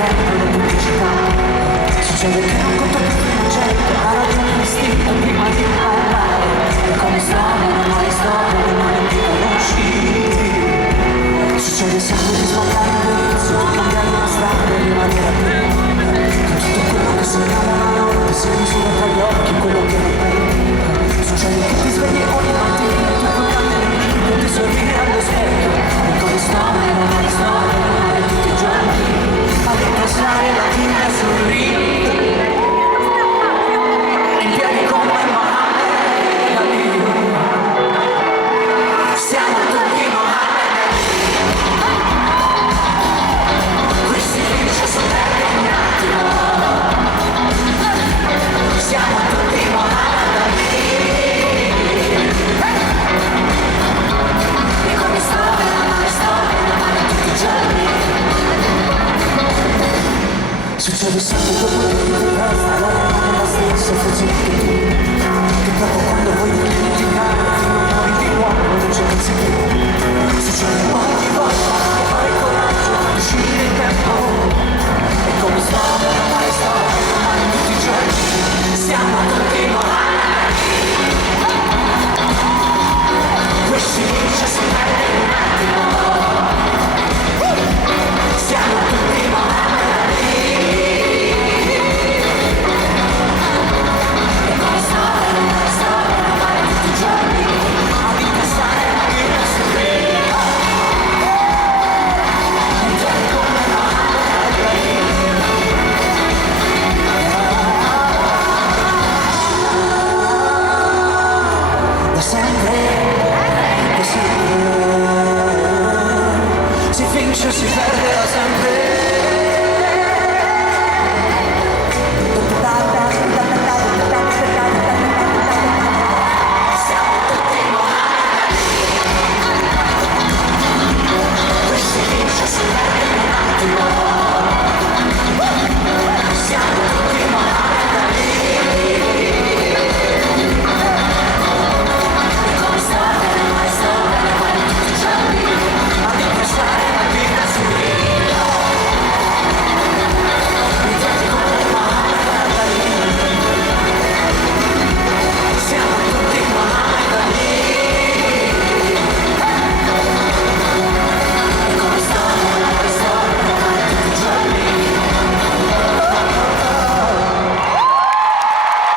tempo e le pubblicità. Succede che non conto più più gente, ha ragione l'istinto prima di parlare. E come storie, memorie, storie, rimane più conosciuti. Succede sempre di sbagliare l'indirizzo, di cambiare una strada e rimanere prima. Con tutto quello che sogniamo una notte, si misura tra gli occhi quello che non prima. Succede che ti svegli ogni mattina, tu puoi cambiare il libro, ti sorridi allo specchio. E come storie, memorie, tutti i giorni, a ripassare la vita e sorride. In piedi come Mohammed Ali. Siamo tutti Mohammed Ali. Qui si finisce sotterra ogni attimo. Siamo tutti Mohammed Ali. E come storia, tutti i giorni. Succede sempre dopo che ti resta, la rimane la stessa, forse anche tu. Che proprio quando vuoi dimenticare, ti non muori di nuovo, non c'è più. Succede ogni volta.